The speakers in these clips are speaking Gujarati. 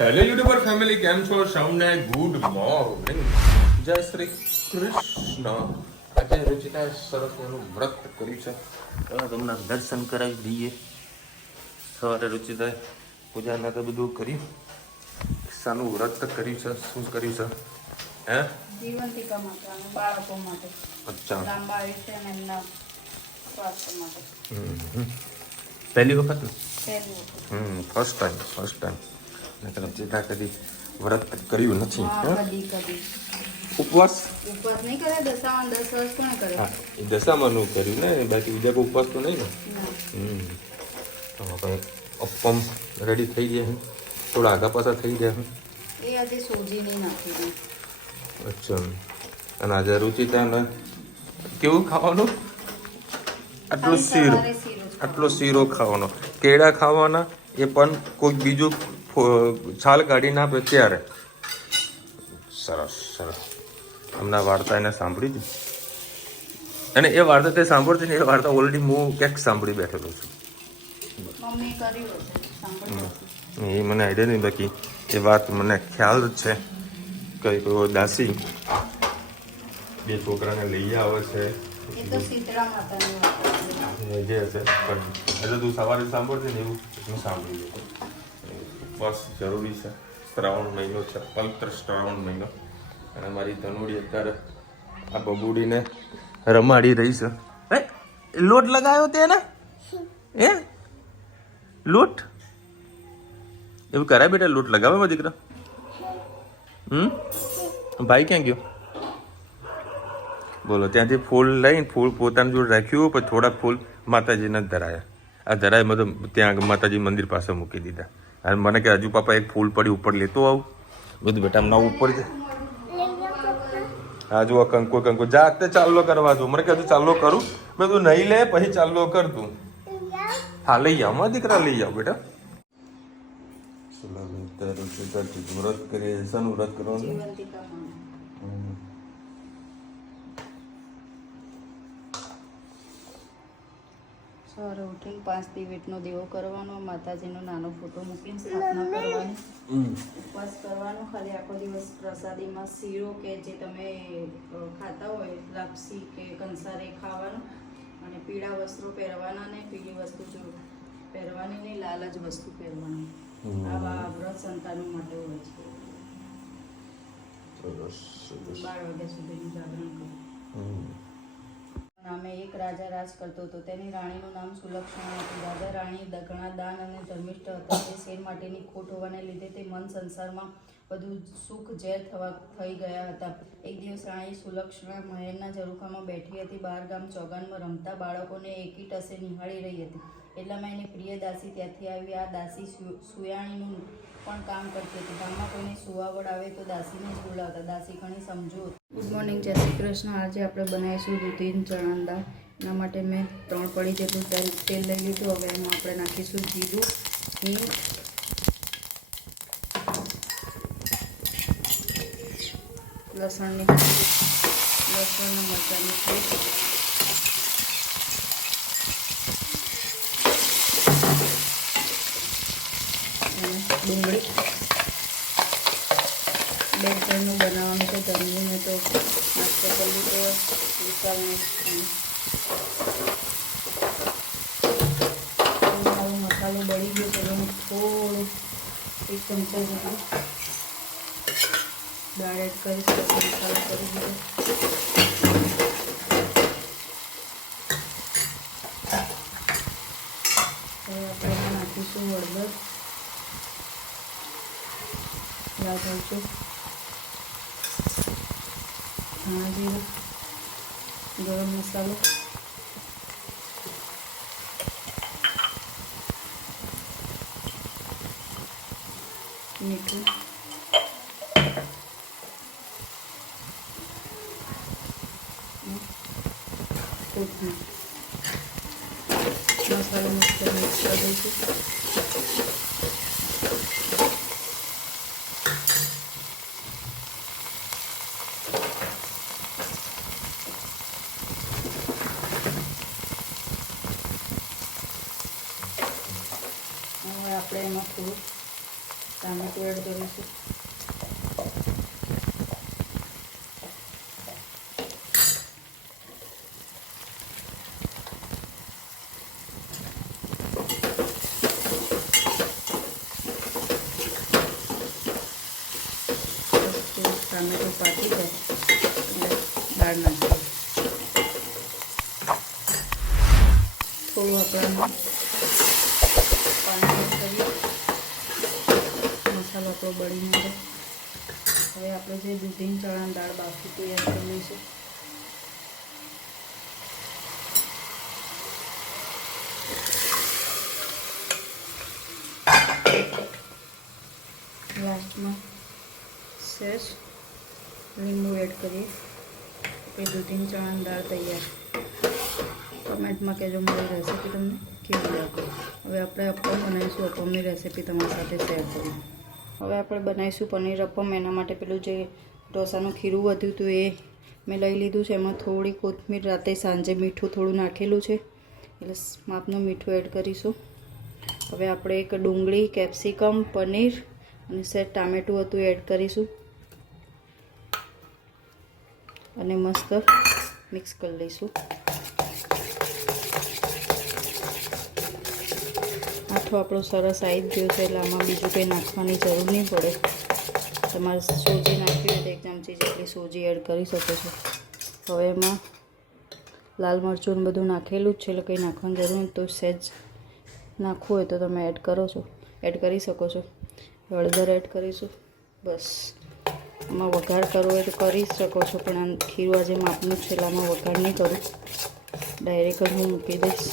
હેલો યુટ્યુબર ફેમિલી, કેમ છો? સૌને ગુડ મોર્નિંગ, જય શ્રી કૃષ્ણ. આજે રુચિતાએ સરસ એનું વ્રત કર્યું છે. તમને દર્શન કરાવી દઈએ. સવારે રુચિતાએ પૂજાના તો બધું કર્યું. શાનું વ્રત કર્યું છે? શું કર્યું છે? હે, જીવંતિકા માટે અને બાળકો માટે. અચ્છા, લાંબા આયુષ્ય અને એમના સ્વાસ્થ્ય માટે. પહેલી વખત ને? પહેલું વખત. First time. રુચિતા કદી વ્રત કર્યું નથી. હા, હે? કદી ઉપવાસ? ઉપવાસ નહીં કરે. દશામાં 10 વર્ષ કોણે કરે? હા, એ દશામાનું કર્યું ને, બાકી બીજા કોઈ ઉપવાસ તો નહીં ને. ના. તો હવે અપમ રેડી થઈ ગયા છે, થોડા આગા પાછા થઈ ગયા છે. એ આજે સોજી નહીં નાખી. અચ્છા, અને આજે રુચિતાને કેવું ખાવાનું? આટલો શીરો, સવારે શીરો જ આટલો શીરો ખાવાનો. કેળા ખાવાના, એ પણ કોઈક બીજું છાલ કાઢીને આપે ત્યારે. સરસ સરસ. હમણાં વાર્તા એને સાંભળી હતી, અને એ વાર્તા તે સાંભળતી ને, એ વાર્તા ઓલરેડી હું ક્યાંક સાંભળી બેઠેલો છું. મમ્મી કર્યું હશે, સાંભળ્યું હશે. એ મને આઈડિયા નહીં, બાકી એ વાત મને ખ્યાલ જ છે. કઈ કોઈ દાસી બે છોકરાને લઈ આવે છે, એ તો શીતળા માતાની વાત છે. જે હશે પણ એટલે તું સવારે સાંભળતી ને એવું હું સાંભળી લઉં. બસ જરૂરી છે. શ્રાવણ મહિનો છે, પવિત્ર શ્રાવણ મહિનો, અને મારી ધનુડી અત્યારે આ બબુડીને રમાડી રહી છે. હે, લોટ લગાવ્યો તેને? હે, લોટ એવું કરાય બેટા? લોટ લગાવે મારા દીકરા? ભાઈ ક્યાં ગયો? બોલો, ત્યાંથી ફૂલ લઈને ફૂલ પોતાની જોડે રાખ્યું, પછી થોડાક ફૂલ માતાજીને જ ધરાયા. આ ધરાય મતલબ ત્યાં માતાજી મંદિર પાસે મૂકી દીધા. અને મને કે હજુ પાપા એક ફૂલ પડી ઉપર લેતો આવું. બધું બેટા હમણાં ઉપર છે. હા, જુઓ કંકુ જાતે ચાલો કરવા જો. મને કે હજુ ચાલો કરું. મેં તું નહીં લે, પછી ચાલો કર તું. હા, લઈ આવ મારા દીકરા, લઈ આવ બેટા. વ્રત કરીએ. શાનું વ્રત કરવાનું? જીવંતિકા માટે. સવારે ઉઠીને 5 દિવેટનો દેવો કરવાનો, માતાજીનો નાનો ફોટો મૂકીને સ્થાપના કરવાની, ઉપવાસ કરવાનો. ખાલી આખો દિવસ પ્રસાદીમાં શીરો કે જે તમે ખાતા હોય, લાપસી કે કંસારે ખાવાનું, અને પીળા વસ્ત્રો પહેરવાના, ને પીળી વસ્તુ જો પહેરવાની નહીં, લાલ જ વસ્તુ પહેરવાની. આવા વ્રત સંતાનો માટે હોય છે. 12 વાગ્યા સુધીનું જાગરણ કરવું. નામે એક રાજા રાજ કરતો હતો. તેની રાણીનું નામ સુલક્ષણા હતું. રાજા રાણી ઘણા દાન અને ધર્મિષ્ઠ હતા. તે શેર માટેની ખોટ હોવાને લીધે તે મન સંસારમાં બધું સુખ ઝેર થઈ ગયા હતા. એક દિવસ રાણી સુલક્ષણા મહેલના ઝરૂખામાં બેઠી હતી. બહાર ગામ ચોગાનમાં રમતા બાળકોને એકી ટસે નિહાળી રહી હતી. એટલામાં એની પ્રિય દાસી ત્યાંથી આવી. આ દાસી સુયાણીનું પણ કામ કરતી હતી. ગામમાં કોઈને સુવાવડ આવે તો દાસીને જ બોલાવતા. દાસી ઘણી સમજુ. ગુડ મોર્નિંગ, જય શ્રી કૃષ્ણ. આજે આપણે બનાવીશું દૂધીન ચણાની દાળ. એના માટે મેં 3 પડી જેટલું તેલ લઈ લીધું. હવે એમાં આપણે નાખીશું જીરું, હિંગ, લસણ મરચાંની પેસ્ટ, અને ડુંગળી. 2 જણનું બનાવવાનું છે. જમીને તો નાસ્તો કરી લીધો. વિશાલને મારો મસાલો બળી ગયો છે. હું થોડું 1 ચમચા જેટલું દાળ એડ કરીશ. પછી મસાલો કરી દીધો. હવે આપણે એમાં નાખીશું હળદર, લાલ મરચું, ધાણા જીરું, ગરમ મસાલો, મીઠું, કોથમીર. મસાલો મિક્સ કરી દઈશું. હવે આપણે એમાં થોડું ટામેટું મીઠું એડ કરીશું. ટામેટું પાકી જાય એટલે દાળ નાખીએ. થોડું આપણે પાણી એડ કરીએ. મસાલો આપણો બળી ન જાય. હવે આપણે જે દૂધીની ચણાની દાળ બાફી તૈયાર કરી લઈશું. લાસ્ટમાં સહેજ લીંબુ એડ કરીએ. એ દૂધીની ચણાની દાળ તૈયાર. કમેન્ટમાં કહેજો મારી રેસીપી તમને કેવી લાગે. હવે આપણે અપમ બનાવીશું. અપમની રેસીપી તમારી સાથે શેર કરીએ. હવે આપણે બનાવીશું પનીર અપમ. એના માટે પેલું જે ઢોસાનું ખીરું વધ્યું હતું એ મેં લઈ લીધું છે. એમાં થોડી કોથમીર રાતે સાંજે મીઠું થોડું નાખેલું છે એટલે માપનું મીઠું એડ કરીશું. હવે આપણે એક ડુંગળી, કેપ્સિકમ, પનીર અને સહેજ ટામેટું હતું એડ કરીશું અને મસ્ત મિક્સ કરી લઈશું. આથો આપણો સરસ આવી ગયો છે એટલે આમાં બીજું કંઈ નાખવાની જરૂર નહીં પડે. તમારે સોજી નાખવી હોય તો 1 ચમચી જેટલી સોજી એડ કરી શકો છો. હવે એમાં લાલ મરચું બધું નાખેલું જ છે એટલે કંઈ નાખવાની જરૂર નહીં. તો સહેજ નાખવું હોય તો તમે એડ કરી શકો છો. હળદર એડ કરીશું. બસ આમાં વઘાર કરવો હોય તો કરી શકો છો, પણ આ ખીરું આજે માપનું છે એટલે આમાં વઘાર નહીં કરું, ડાયરેક્ટ જ હું મૂકી દઈશ.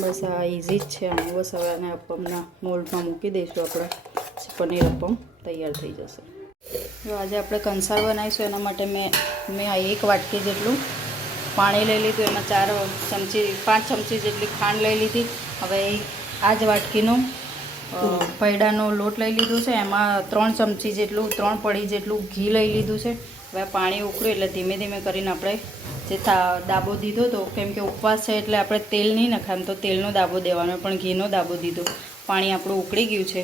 બસ આ ઇઝી જ છે આનું. બસ હવે આને અપમના મોલ્ડમાં મૂકી દઈશું. આપણા પનીર અપમ તૈયાર થઈ જશે. જો આજે આપણે કંસાર બનાવીશું એના માટે મેં આ 1 વાટકી જેટલું પાણી લઈ લીધું. એમાં 5 ચમચી જેટલી ખાંડ લઈ લીધી. હવે આ જ વાટકીનો પૈડાનો લોટ લઈ લીધું છે. એમાં 3 ચમચી જેટલું 3 પડી જેટલું ઘી લઈ લીધું છે. હવે પાણી ઉકળ્યું એટલે ધીમે ધીમે કરીને આપણે જે દાબો દીધો હતો, કેમ કે ઉપવાસ છે એટલે આપણે તેલ નહીં નખાય, તો તેલનો દાબો દેવાનો, પણ ઘીનો દાબો દીધો. પાણી આપણું ઉકળી ગયું છે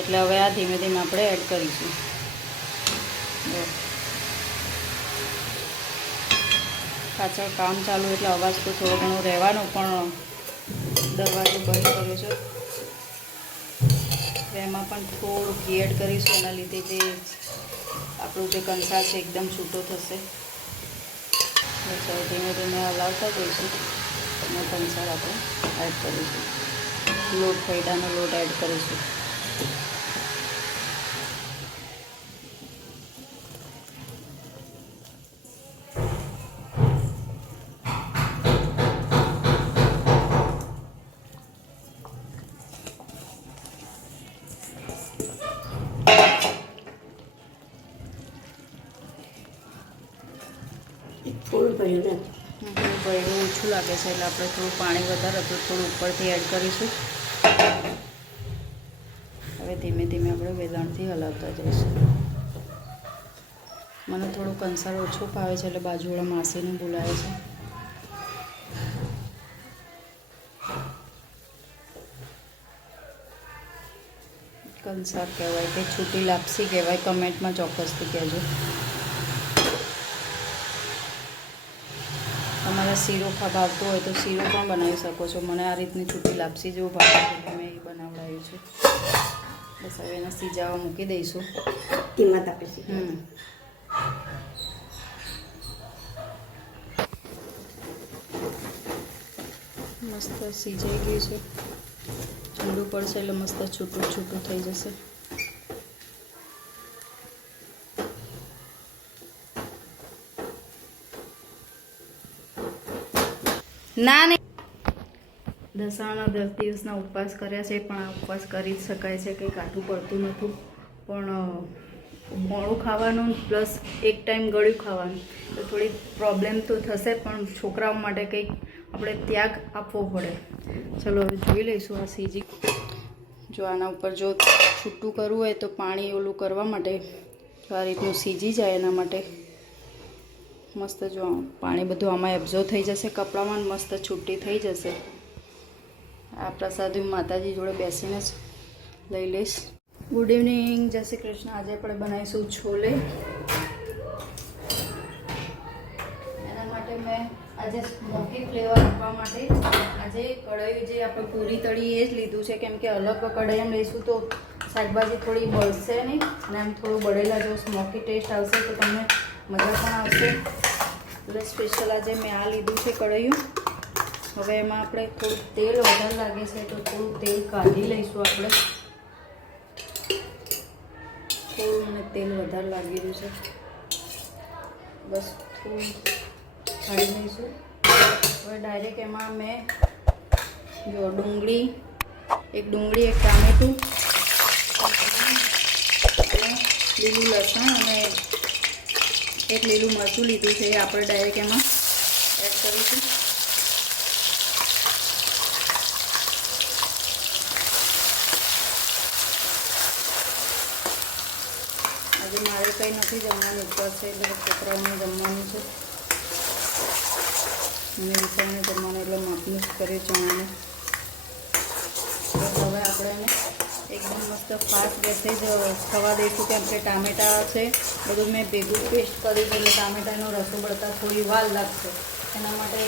એટલે હવે આ ધીમે ધીમે આપણે એડ કરીશું. પાછળ કામ ચાલુ એટલે અવાજ તો થોડો ઘણો રહેવાનો, પણ દરવાજો બંધ કર્યો છે. એમાં પણ થોડું ઘી એડ કરીશું. એના લીધે જે આપણું જે કંસાર છે એકદમ છૂટો થશે. બસ ધીમે ધીમે હલાવતા જઈશું અને કંસાર આપણે એડ કરીશું. લોટ પૈડાનો લોટ એડ કરીશું. થોડું ભર્યું ને ભર્યું ઓછું લાગે છે એટલે આપણે થોડું પાણી વધારે હતું, થોડું ઉપરથી એડ કરીશું. હવે ધીમે ધીમે આપણે વેલણથી હલાવતા જઈશું. મને થોડું કંસાર ઓછો ભાવે છે એટલે બાજુવાળા માસીને બોલાવે છે. કંસાર કહેવાય કે છૂટી લાપસી કહેવાય, કમેન્ટમાં ચોક્કસથી કહેજો. તમારે શીરો ભાવતો હોય તો શીરો પણ બનાવી શકો છો. મને આ રીતની છૂટી લાપસી જેવું ભાવે છે, મેં એ બનાવડાવ્યું છે. બસ હવે એને સીજાવા મૂકી દઈશું. ધીમા તાપે છે. મસ્ત સીજાઈ ગયું છે. ઠંડુ પડશે એટલે મસ્ત છૂટું છૂટું થઈ જશે. ના નહીં, દશાના 10 દિવસના ઉપવાસ કર્યા છે, પણ આ ઉપવાસ કરી જ શકાય છે. કંઈ કાઠું પડતું નહોતું, પણ મોડું ખાવાનું પ્લસ એક ટાઈમ ગળ્યું ખાવાનું તો થોડી પ્રોબ્લેમ તો થશે, પણ છોકરાઓ માટે કંઈક આપણે ત્યાગ આપવો પડે. ચલો હવે જોઈ લઈશું આ સીજી. જો આના ઉપર જો છૂટું કરવું હોય તો પાણી ઓલું કરવા માટે આ રીતનું સીજી જાય એના માટે મસ્ત જો પાણી બધું આમાં એબ્ઝોર્વ થઈ જશે કપડામાં, મસ્ત છૂટી થઈ જશે. આ પ્રસાદી માતાજી જોડે બેસીને જ લઈ લઈશ. ગુડ ઇવનિંગ, જય શ્રી કૃષ્ણ. આજે આપણે બનાવીશું છોલે. એના માટે મેં આજે સ્મોકી ફ્લેવર આપવા માટે આજે કઢાઈ જે આપણે પૂરી તળી એ જ લીધું છે, કેમ કે અલગ કઢાઈમાં લઈશું તો શાકભાજી થોડી બળશે નહીં અને આમ થોડું બળેલા જો સ્મોકી ટેસ્ટ આવશે તો તમને મજા પણ આવશે. એટલે સ્પેશિયલ આજે મેં આ લીધું છે કઢાઈયું. હવે એમાં આપણે થોડું તેલ વધારે લાગે છે તો થોડું તેલ કાઢી લઈશું. આપણે થોડું મને તેલ વધારે લાગી રહ્યું છે, બસ થોડું કાઢી લઈશું. હવે ડાયરેક્ટ એમાં મેં જો ડુંગળી એક ટામેટું, લીલું લસણ અને એક લીલું મરચું લીધું છે. એ આપણે ડાયરેક્ટ એમાં એડ કરીશું. આજે મારે કંઈ નથી જમવાનું, ઉપવાસ છે એટલે છોકરાઓને જમવાનું છે અને વિચારને જમવાનું એટલે માપનું જ કર્યું ચણાને. હવે આપણે એને એકદમ મસ્ત ફાસ્ટ ગેસે જ થવા દઈશું, કેમ કે ટામેટાં છે બધું મેં ભેગું પેસ્ટ કર્યું છે એટલે ટામેટાનો રસો બળતા થોડી વાર લાગશે. એના માટે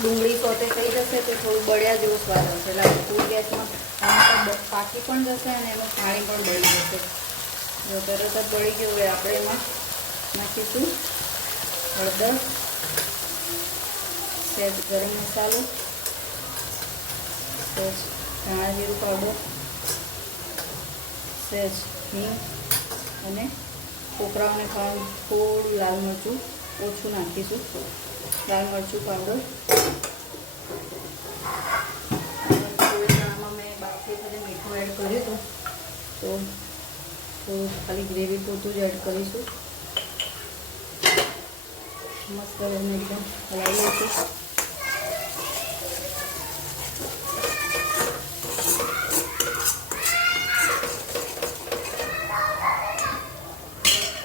ડુંગળી સોતે થઈ જશે તો થોડું બળ્યા જેવો સ્વાદ આવશે. એટલે ફૂલ ગેસમાં ટામેટા પાકી પણ જશે અને એનું પાણી પણ બળી જશે. જો તરત જ બળી ગયું હોય આપણે એમાં નાખીશું હળદર, સહેજ ગરમ મસાલો, સહેજ ધાણા જીરું પાવડર, સહેજ હિંગ અને છોકરાઓને ખાવાનું થોડું લાલ મરચું ઓછું નાખીશું. લાલ મરચું પાવડર થોડી ચણામાં મેં બાકી સાથે મીઠું એડ કર્યું હતું તો ખાલી ગ્રેવી પૂરતું જ એડ કરીશું. મસ્ત એને એકદમ હલાવી લઈશું.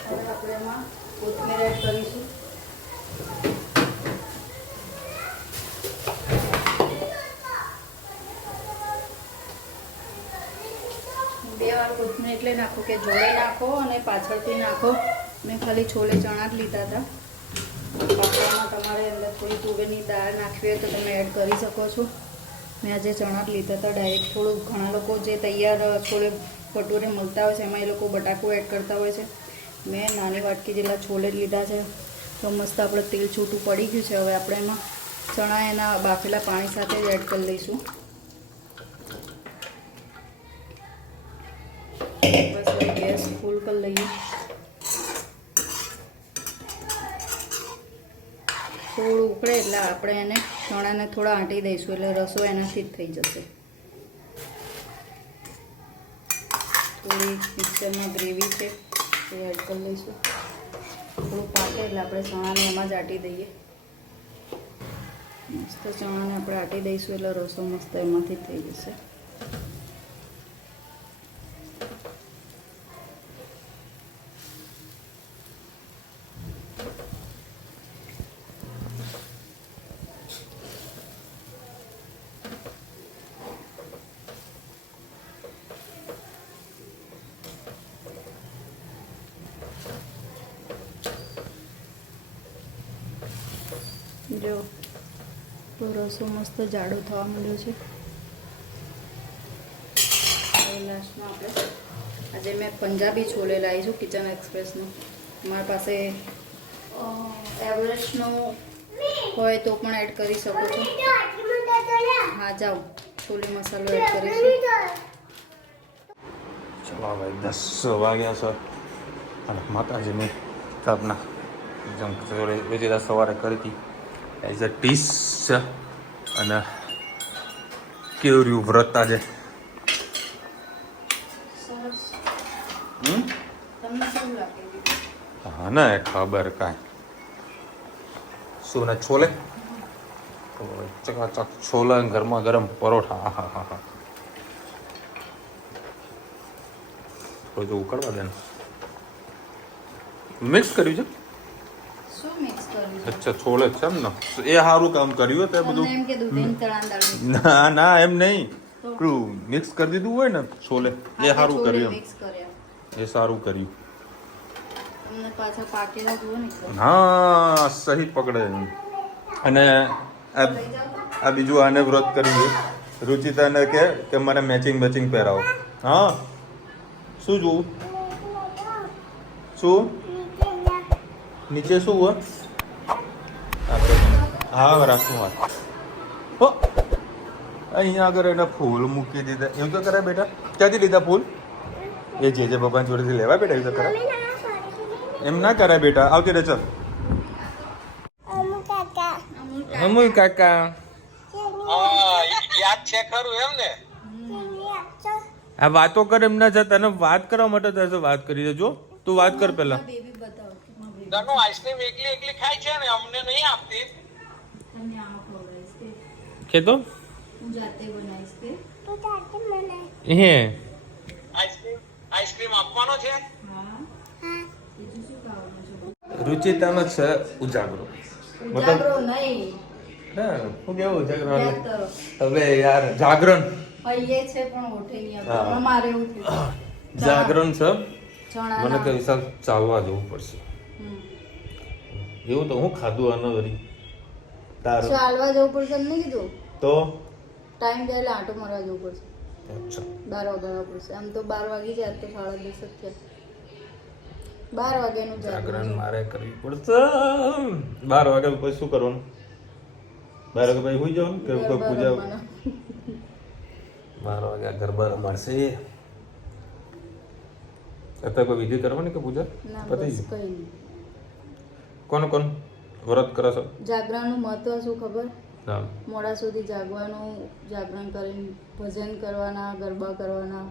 હવે આપણે એમાં કોથમીર એડ કરીશું. બે વાર કોથમીર એટલે નાખો કે જોડે નાખો અને પાછળથી નાખો. મેં ખાલી છોલે ચણા જ લીધા હતા. પાપડામાં તમારે અંદર થોડી તુવેરની દાળ નાખવી હોય તો તમે એડ કરી શકો છો. મેં આજે ચણા જ લીધા હતા ડાયરેક્ટ. થોડું ઘણા લોકો જે તૈયાર છોલે ભટુરે મળતા હોય છે એમાં એ લોકો બટાકું એડ કરતા હોય છે. મેં નાની વાટકી જેટલા છોલે જ લીધા છે. તો મસ્ત આપણે તેલ છૂટું પડી ગયું છે. હવે આપણે એમાં ચણા એના બાફેલા પાણી સાથે જ એડ કરી દઈશું. બસ હવે ગેસ ફૂલ કરી લઈએ. થોડું ઉકળે એટલે આપણે એને ચણાને થોડા આંટી દઈશું એટલે રસો એનાથી જ થઈ જશે. થોડી મિક્સરમાં ગ્રેવી છે એ એડ કરી લઈશું. થોડું પાકે એટલે આપણે ચણાને એમાં જ આંટી દઈએ. મસ્ત ચણાને આપણે આંટી દઈશું એટલે રસો મસ્ત એમાંથી જ થઈ જશે. જો તો રસો મસ્ત જાડો થવા માંડ્યો છે. હવે લાસ્ટમાં આપણે આજે મેં પંજાબી છોલે લાવી છું કિચન એક્સપ્રેસનો. તમારી પાસે એવરેસ્ટનો હોય તો પણ એડ કરી શકો છો. હા જાઓ, છોલે મસાલો એડ કરીશું. ચલો ભાઈ 10 વાગ્યા છે અને માતાજીની સ્થાપના વિજેતા સવારે કરી હતી એઝ અ ડીશ છે. અને કેવું રહ્યું વ્રત આજે? સરસ. તમને કેવું લાગે? હા ને ખબર કાંઈ શું ને છોલે ચકાચક છોલે ગરમા ગરમ પરોઠા. હા હા હા બધું ઉકળવા દે. મિક્સ કર્યું છે. શું મિક્સ કર્યું છે? અચ્છા છોલે છે એમ ને, એ સારું કામ કર્યું તે બધું. એમ કે દૂધીની ચણા દાળ. ના ના એમ નહીં, પેલું મિક્સ કરી દીધું હોય ને છોલે એ સારું કર્યું મિક્સ કર્યા એમ એ સારું કર્યું તમને પાછા પાકેલા જુઓ ને એકદમ. હા સહી પકડે એમ. અને આ બીજું આને વ્રત કર્યું રુચિતાને કે મને મેચિંગ મેચિંગ પહેરાવો હા શું જોવું શું નીચે શું હોય હા રાખું વાત હો અહીંયા આગળ એને ફૂલ મૂકી દીધા એવું તો કરે બેટા ક્યાંથી લીધા ફૂલ એ જે ભગવાન જોડેથી લેવા બેટા એવું તો કરે એમ ના કરાય બેટા આવતી રે ચલ અમુલ કાકા યાદ છે ખરું એમ ને આ વાતો કર એમ ના જતા તને વાત કરવા માટે તારે વાત કરી દેજો તું વાત કર પેલા બેબી બતાવો કે મારી બેબી તનો આઈસ્ક્રીમ એકલી એકલી ખાય છે ને અમને નહીં આપતી તમને આ ખવડાવીશ કે કે તો હું જાતે બનાવીશ કે હે આઈસ્ક્રીમ આપવાનો છે હા બીજું શું ખાવાનું છે રુચિતાનો છે ઉજાગરો ઉજાગરો નહીં ના હું કેવું ઉજાગરો યાદ કરો હવે યાર જાગરણ હૈયે છે પણ ઓઠે નહીં હા. આવતું મારે એવું થયું જાગરણ છે ચણા મને કઈ હિસાબ ચાલવા જવું પડશે એવું તો હું ખાધું આનો વળી તારું ચાલવા જવું પડશે એમ નહીં કીધું તો ટાઈમ જાય એટલે આંટો મારવા જવું પડશે અચ્છા 12 વાગવા પડશે આમ તો 12 વાગી જાય તો 10:30 જ થયા 12 વાગ્યાનું જાગરણ મારે કરવી પડશે 12 વાગ્યા પછી શું કરવાનું 12 વાગ્યા પછી હોઈ જવાનું કે કોઈ પૂજા 12 વાગ્યા ગરબા રમાડશે અત્યારે કોઈ વિધિ કરવાની કે પૂજા ના પતી બસ ગયું? કઈ નહીં કોણ વ્રત કરે છે જાગરણનું મહત્વ શું ખબર હા મોડા સુધી જાગવાનું જાગરણ કરીને ભજન કરવાના ગરબા કરવાના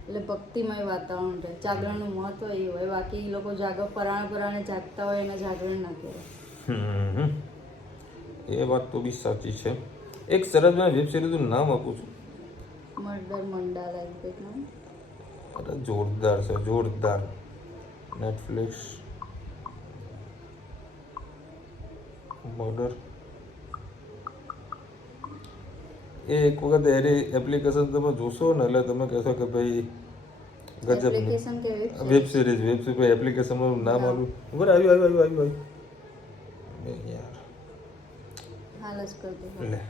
એટલે ભક્તિમય વાતાવરણ રહે જાગરણનું મહત્વ એ હોય બાકી એ લોકો પરાણે જાગતા હોય એને જાગરણ ના કહેવાય એ વાત તો બી સાચી છે એક સરસ મેં વેબ સિરીઝનું નામ આપું છું મર્ડર મંડાલા એવું કંઈક નામ. અરે જોરદાર છે જોરદાર નેટફ્લિક્સ મર્ડર એ એક વખત એની એપ્લિકેશન તમે જોશો ને એટલે તમે કહેશો કે ભાઈ ગજબ એપ્લિકેશન કે વેબ સિરીઝ એપ્લિકેશનનું નામ આવ્યું બરાબર આવ્યું યાર હાલ જ કરતો એટલે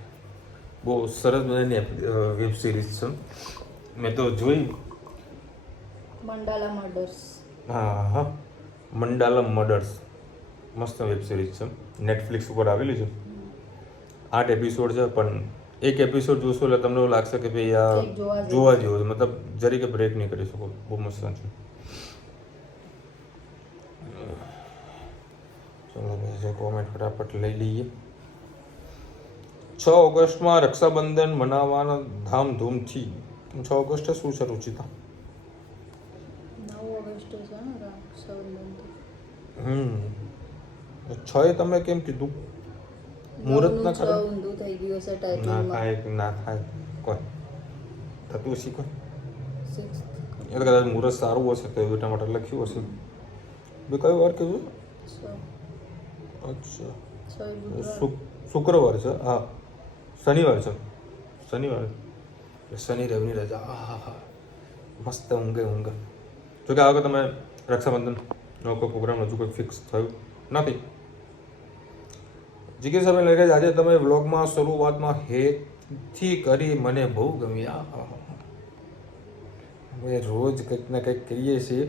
બહુ સરસ મજાની વેબ સિરીઝ છે મેં તો જોઈ મંડાલા મર્ડર્સ હા હા મંડાલમ મર્ડર્સ મસ્ત વેબ સિરીઝ છે નેટફ્લિક્સ ઉપર આવેલી છે 8 એપિસોડ છે પણ એક એપિસોડ જોશો એટલે તમને એવું લાગશે કે ભાઈ આ એક જોવા જેવું. જોવા જેવો છે મતલબ જરીકે બ્રેક નહીં કરી શકો બહુ મસ્ત છે ચલો ભાઈ જે કોમેન્ટ ફટાફટ લઈ લઈએ 6 ઓગસ્ટમાં રક્ષાબંધન મનાવવાના ધામધૂમથી 6 ઓગસ્ટે શું છે રુચિતા 9 ઓગસ્ટે છે ને રક્ષાબંધન તો. 6 એ તમે કેમ કીધું મુહૂર્ત ના 9 કરે ઊંધું થઈ ગયું છે ના ટાઈપિંગમાં થાય ના થાય કોઈ થતું હશે કોઈ 6 એ તો કદાચ મુહૂર્ત સારું હશે તો એટલા માટે લખ્યું હશે બે કયો વાર કીધું અચ્છા બુધવાર શુક્રવાર છે હા શનિવાર છે શનિવાર શનિ રવિની રજા હા હા મસ્ત ઊંઘે જોકે આ વખત તમે રક્ષાબંધનનો કોઈ પ્રોગ્રામ હજુ કોઈ ફિક્સ થયું નથી જિજ્ઞેશભાઈ લઈ આજે તમે વ્લોગમાં શરૂઆતમાં હેથી કરી મને બહુ ગમી અમે રોજ કંઈક ને કંઈક કરીએ છીએ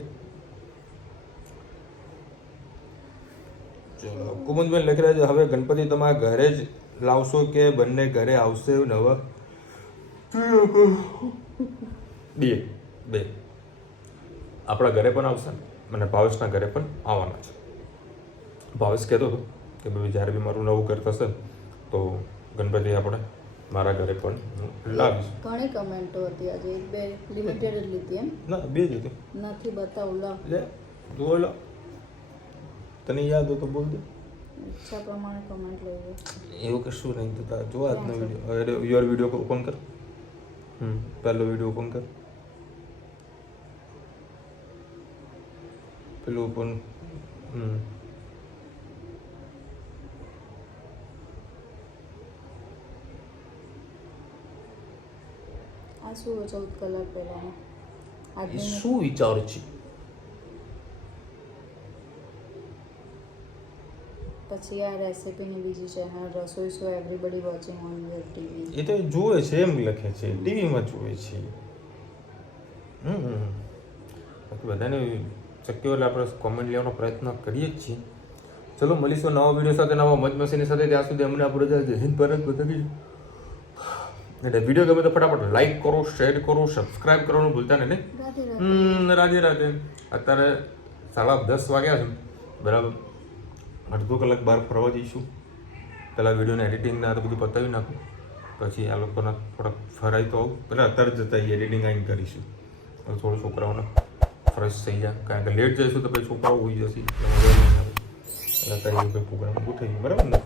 ચલો કુમુદભાઈ લખી રહ્યા છે હવે ગણપતિ તમારા ઘરે જ લાવશો કે બંને ઘરે આવશે નવા બે આપણા ઘરે પણ આવશે અને ભાવેશના ઘરે પણ આવવાના છે ભાવેશ કહેતો હતો કે ભાઈ જ્યારે બી મારું નવું ઘર થશે તો ગણપતિ આપણે મારા ઘરે પણ લાવીશ ઘણી કમેન્ટો હતી આજે એક બે લિમિટેડ જ લીધી એમ ના બે જ હતી નથી બતાવું લો લે જોઈ લો તને યાદ હોય તો બોલ દે ઈચ્છા પ્રમાણે કમેન્ટ લઈ એવું કશું નહીં થતા જો આજનો વિડીયો યોર વિડીયો ઓપન કર પહેલો વિડીયો ઓપન કર પેલું ઓપન આ શું 14 કલાક પહેલાનો એ આજની શું વિચાર છે? પછી આ રેસિપીની બીજી ચેનલ રસોઈ show everybody watching on your TV. એ તો જુએ છે એમ લખે છે, ટીવીમાં જુએ છે. બાકી બધાને શક્ય હોય એટલે આપણે કોમેન્ટ લેવાનો પ્રયત્ન કરીએ જ છીએ. ચલો મળીશું નવા વિડીયો સાથે, નવા મોજ મસ્તીની સાથે. ત્યાં સુધી અમને આપણે જય હિન્દ ભારત બધાની. એટલે વિડીયો ગમે તો ફટાફટ લાઈક કરો, શેર કરો, સબસ્ક્રાઇબ કરવાનું ભૂલતા નહીં. રાધે રાધે. અત્યારે 10:30 વાગ્યા છે બરાબર. અડધો કલાક બહાર ફરવા જઈશું. પહેલાં વિડીયોને એડિટિંગ ને આ બધું પતાવી નાખું, પછી આ લોકોને થોડાક ફરાય તો આવું. પહેલાં અત્યારે જતા એડિટિંગ આવીને કરીશું. થોડું છોકરાઓને ફ્રેશ થઈ જાય, કારણ કે લેટ જઈશું તો પછી છોકરાઓ હોઈ જશે એટલે અત્યારે એવું કંઈ પ્રોગ્રામ ગોઠવીએ બરાબર ને.